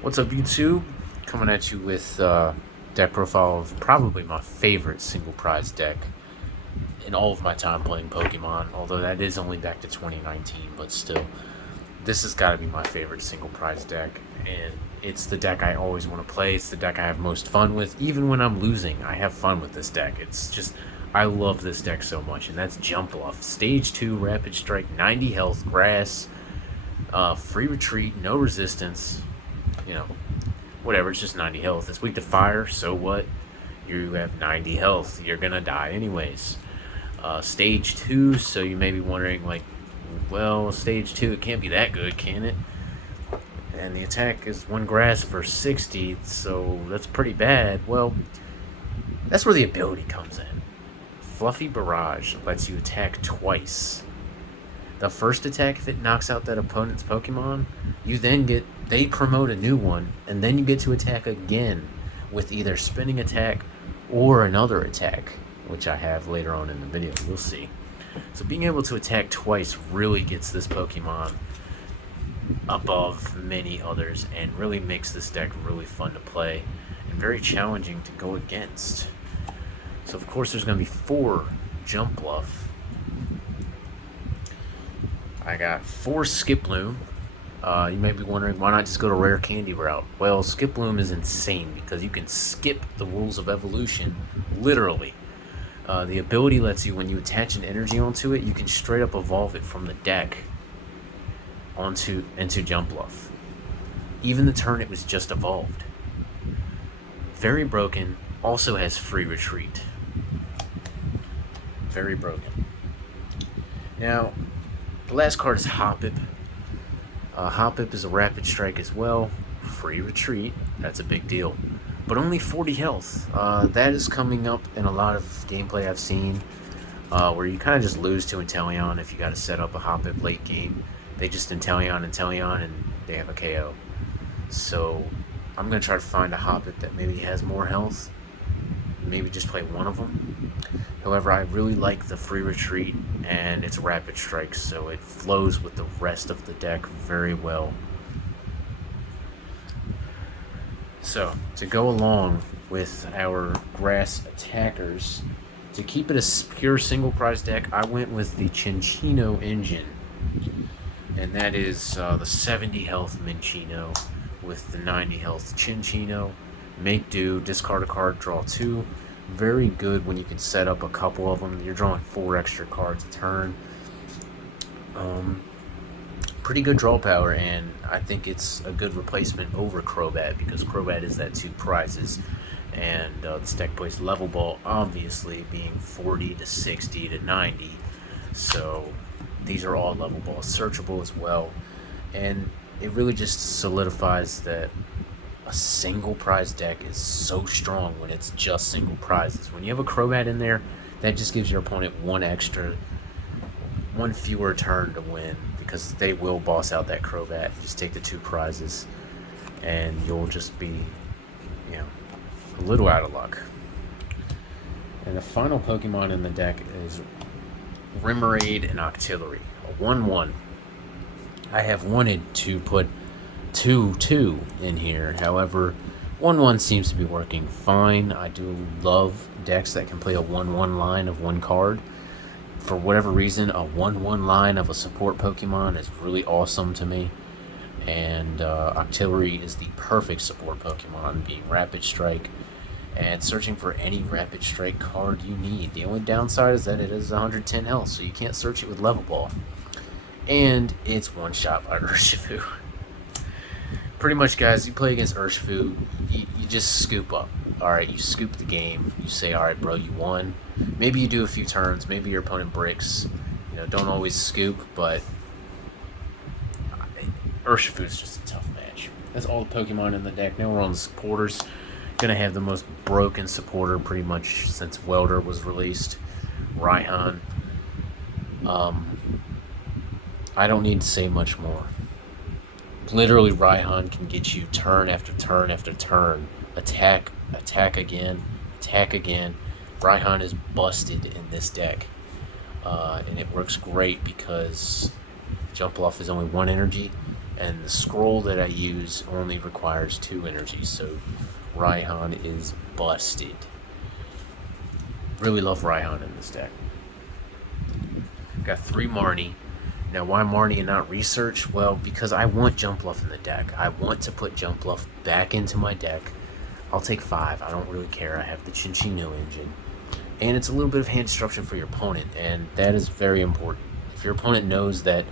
What's up, YouTube? Coming at you with deck profile of probably my favorite single prize deck in all of my time playing Pokemon. Although that is only back to 2019, but still, this has got to be my favorite single prize deck, and it's the deck I always want to play. It's the deck I have most fun with. Even when I'm losing, I have fun with this deck. It's just I love this deck so much, and that's Jumpluff. Stage 2, Rapid Strike, 90 health, grass, free retreat, no resistance. You know, whatever, it's just 90 health. It's weak to fire, so what? You have 90 health. You're gonna die anyways. Stage 2, so you may be wondering, like, well, stage 2, it can't be that good, can it? And the attack is 1 grass for 60, so that's pretty bad. Well, that's where the ability comes in. Fluffy Barrage lets you attack twice. The first attack, if it knocks out that opponent's Pokemon, they promote a new one, and then you get to attack again with either spinning attack or another attack, which I have later on in the video. We'll see. So being able to attack twice really gets this Pokemon above many others and really makes this deck really fun to play and very challenging to go against. So of course there's going to be 4 Jumpluff. I got 4 Skiploom. You may be wondering, why not just go to Rare Candy route? Well, Skiploom is insane because you can skip the rules of evolution, literally. The ability lets you, when you attach an energy onto it, you can straight up evolve it from the deck into Jumpluff. Even the turn it was just evolved. Very broken, also has free retreat. Very broken. Now, the last card is Hoppip. Hoppip is a rapid strike as well. Free retreat. That's a big deal. But only 40 health. That is coming up in a lot of gameplay I've seen, where you kind of just lose to Inteleon if you got to set up a Hoppip late game. They just Inteleon, and they have a KO. So I'm going to try to find a Hoppip that maybe has more health. Maybe just play one of them. However, I really like the free retreat and its rapid strike, so it flows with the rest of the deck very well. So, to go along with our grass attackers, to keep it a pure single prize deck, I went with the Cinccino engine. And that is the 70 health Minccino with the 90 health Cinccino. Make do, discard a card, draw 2. Very good when you can set up a couple of them. You're drawing 4 extra cards a turn. Pretty good draw power, and I think it's a good replacement over Crobat, because Crobat is that 2 prizes, and this deck plays level ball, obviously being 40 to 60 to 90. So these are all level balls, searchable as well, and it really just solidifies that a single prize deck is so strong when it's just single prizes. When you have a Crobat in there, that just gives your opponent one fewer turn to win, because they will boss out that Crobat. Just take the 2 prizes, and you'll just be, a little out of luck. And the final Pokemon in the deck is Remoraid and Octillery, a 1/1. I have wanted to put 2/2 in here. However, 1/1 seems to be working fine. I do love decks that can play a 1/1 line of 1 card. For whatever reason, a 1/1 line of a support Pokemon is really awesome to me. And Octillery is the perfect support Pokemon, being Rapid Strike and searching for any Rapid Strike card you need. The only downside is that it is 110 health, so you can't search it with Level Ball. And it's one shot by Urshifu. Pretty much, guys, you play against Urshifu, you just scoop up. Alright, you scoop the game. You say, alright, bro, you won. Maybe you do a few turns. Maybe your opponent bricks. Don't always scoop, but Urshifu is just a tough match. That's all the Pokemon in the deck. Now we're on the supporters. Gonna have the most broken supporter pretty much since Welder was released. Raihan. I don't need to say much more. Literally, Raihan can get you turn after turn after turn. Attack again, attack again. Raihan is busted in this deck. And it works great because Jumpluff is only 1 energy, and the scroll that I use only requires 2 energy, so Raihan is busted. Really love Raihan in this deck. Got 3 Marnie. Now, why Marnie and not Research? Well, because I want Jumpluff in the deck. I want to put Jumpluff back into my deck. I'll take 5. I don't really care. I have the Chinchino engine. And it's a little bit of hand disruption for your opponent, and that is very important. If your opponent knows that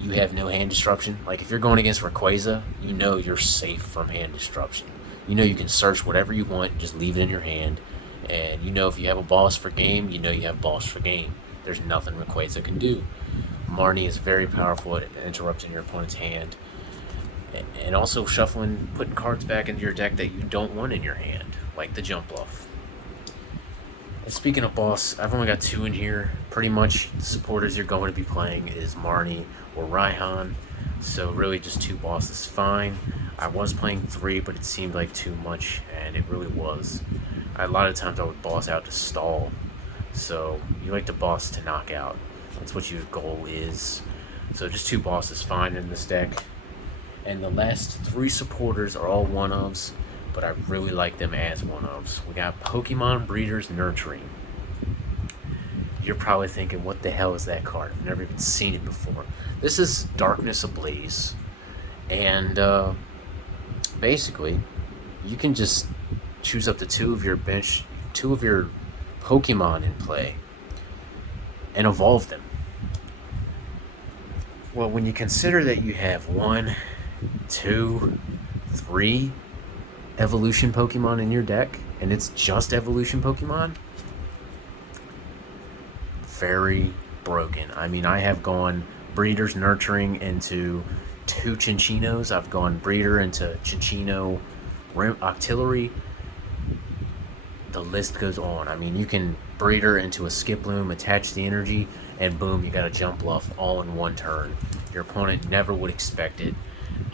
you have no hand disruption, like if you're going against Rayquaza, you know you're safe from hand disruption. You know you can search whatever you want and just leave it in your hand. And you know if you have a boss for game, you know you have boss for game. There's nothing Rayquaza can do. Marnie is very powerful at interrupting your opponent's hand. And also shuffling, putting cards back into your deck that you don't want in your hand, like the Jumpluff. And speaking of boss, I've only got 2 in here. Pretty much the supporters you're going to be playing is Marnie or Raihan. So really just 2 bosses is fine. I was playing 3, but it seemed like too much, and it really was. A lot of times I would boss out to stall. So you like the boss to knock out. That's what your goal is. So just 2 bosses fine in this deck. And the last 3 supporters are all 1-ofs, but I really like them as 1-ofs. We got Pokemon Breeders Nurturing. You're probably thinking, what the hell is that card? I've never even seen it before. This is Darkness Ablaze. And basically, you can just choose up to 2 of your bench, 2 of your Pokemon in play, and evolve them. Well, when you consider that you have 1, 2, 3 evolution Pokemon in your deck, and it's just evolution Pokemon, very broken. I mean, I have gone Breeders Nurturing into 2 Chinchinos. I've gone Breeder into Chinchino Octillery. The list goes on. I mean, you can Breeder into a Skiploom, attach the energy, and boom, you got a Jumpluff all in 1 turn. Your opponent never would expect it,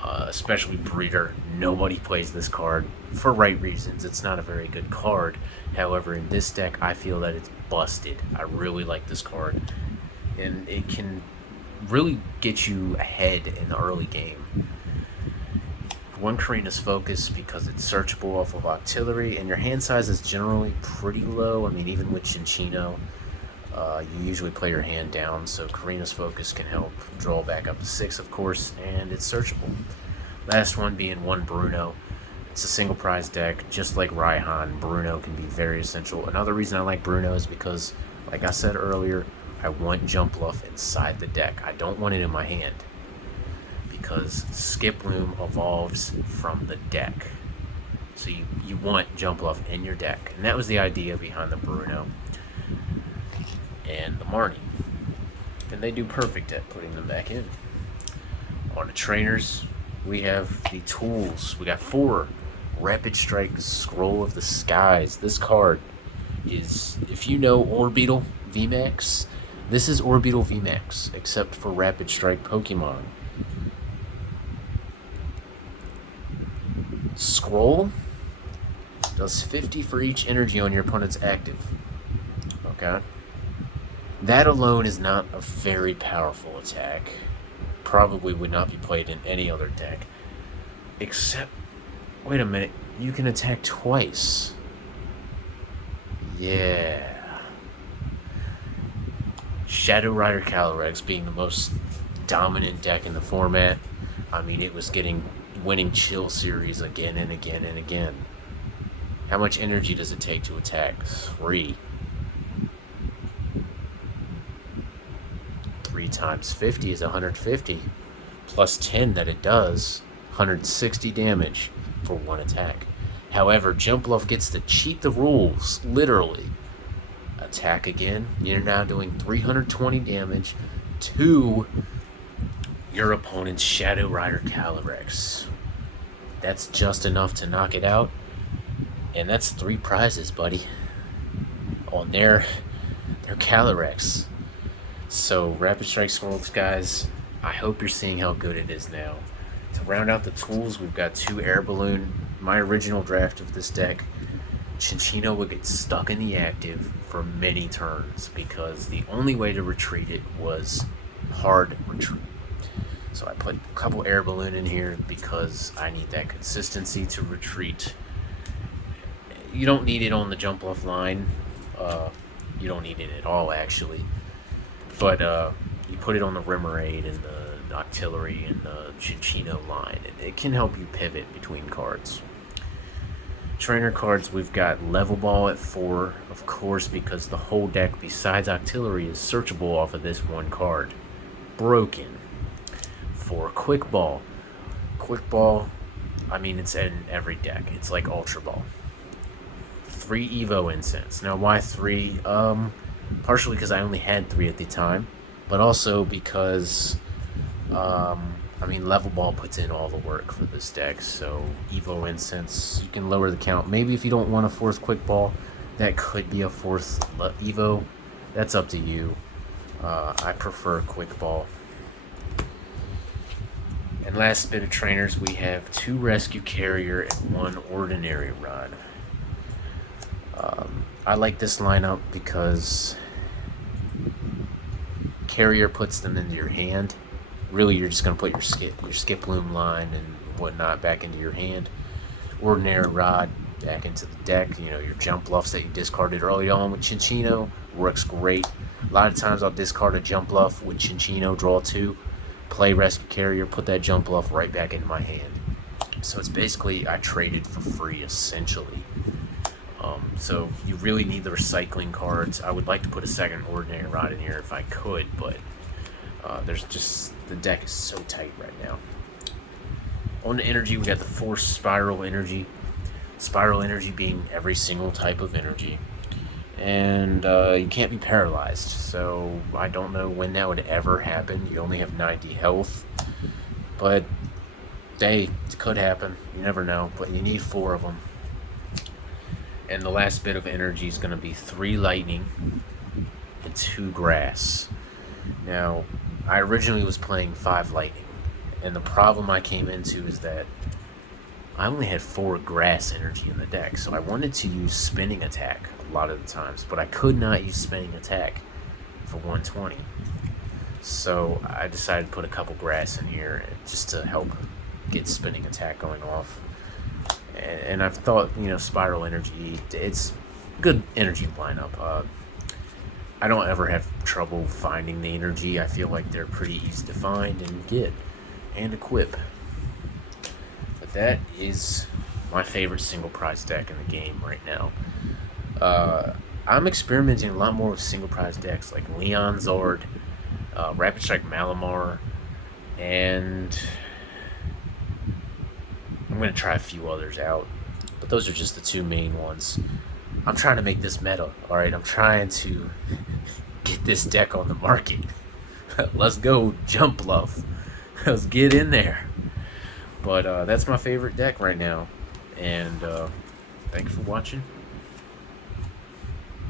especially Breeder. Nobody plays this card for right reasons. It's not a very good card. However, in this deck, I feel that it's busted. I really like this card, and it can really get you ahead in the early game. 1 Karina's Focus because it's searchable off of Octillery, and your hand size is generally pretty low. I mean, even with Chinchino, you usually play your hand down, so Karina's Focus can help draw back up to 6, of course, and it's searchable. Last one being 1 Bruno. It's a single prize deck, just like Raihan. Bruno can be very essential. Another reason I like Bruno is because, like I said earlier, I want Jumpluff inside the deck. I don't want it in my hand, because Skiploom evolves from the deck. So you want Jumpluff in your deck. And that was the idea behind the Bruno and the Marnie. And they do perfect at putting them back in. On the trainers, we have the tools. We got 4 Rapid Strike Scroll of the Skies. This card is, if you know Orbeetle VMAX, this is Orbeetle VMAX, except for Rapid Strike Pokemon. Scroll does 50 for each energy on your opponent's active. Okay? That alone is not a very powerful attack. Probably would not be played in any other deck. Except, wait a minute, you can attack twice. Yeah. Shadow Rider Calyrex being the most dominant deck in the format. I mean, it was winning Chill Series again and again and again. How much energy does it take to attack? 3. 3 times 50 is 150. Plus 10 that it does, 160 damage for 1 attack. However, Jumpluff gets to cheat the rules, literally. Attack again, you're now doing 320 damage to your opponent's Shadow Rider Calyrex. That's just enough to knock it out. And that's 3 prizes, buddy, on their Calyrex. So, Rapid Strike Scrolls, guys, I hope you're seeing how good it is now. To round out the tools, we've got 2 Air Balloon. My original draft of this deck, Chinchino would get stuck in the active for many turns because the only way to retreat it was hard retreat. So I put a couple air balloon in here because I need that consistency to retreat. You don't need it on the Jumpluff line. You don't need it at all, actually. But you put it on the Remoraid and the Octillery and the Cinccino line, and it can help you pivot between cards. Trainer cards, we've got Level Ball at 4, of course, because the whole deck besides Octillery is searchable off of this one card. Broken. For Quick Ball. Quick Ball, I mean, it's in every deck. It's like Ultra Ball. 3 Evo Incense. Now, why 3? Partially because I only had 3 at the time, but also because, I mean, Level Ball puts in all the work for this deck, so Evo Incense, you can lower the count. Maybe if you don't want a 4th Quick Ball, that could be a 4th Evo. That's up to you. I prefer Quick Ball. And last bit of trainers, we have 2 Rescue Carrier and 1 Ordinary Rod. I like this lineup because Carrier puts them into your hand. Really, you're just going to put your Skip Loom line and whatnot back into your hand. Ordinary Rod back into the deck. You know, your Jumpluffs that you discarded early on with Cinccino works great. A lot of times I'll discard a Jumpluff with Cinccino, draw 2, play Rescue Carrier, put that Jumpluff right back into my hand. So it's basically, I traded for free, essentially. So you really need the recycling cards. I would like to put a second Ordinary Rod in here if I could, but there's just, the deck is so tight right now. On the energy, we got the Force Spiral Energy. Spiral Energy being every single type of energy. And you can't be paralyzed, so I don't know when that would ever happen. You only have 90 health, but it could happen. You never know, but you need 4 of them. And the last bit of energy is going to be 3 lightning and 2 grass. Now, I originally was playing 5 lightning, and the problem I came into is that I only had 4 grass energy in the deck, so I wanted to use spinning attack a lot of the times, but I could not use spinning attack for 120. So I decided to put a couple grass in here just to help get spinning attack going off. And I've thought, you know, Spiral Energy, it's good energy lineup. I don't ever have trouble finding the energy. I feel like they're pretty easy to find and get and equip. But that is my favorite single prize deck in the game right now. I'm experimenting a lot more with single prize decks like Leon Zord, Rapid Strike Malamar, and I'm going to try a few others out, but those are just the 2 main ones. I'm trying to make this meta, alright? I'm trying to get this deck on the market. Let's go, Jumpluff. Let's get in there. But that's my favorite deck right now, and thank you for watching.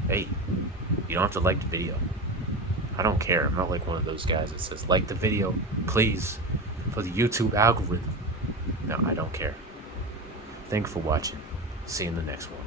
Hey, you don't have to like the video. I don't care. I'm not like one of those guys that says, like the video, please, for the YouTube algorithm. No, I don't care. Thanks for watching. See you in the next one.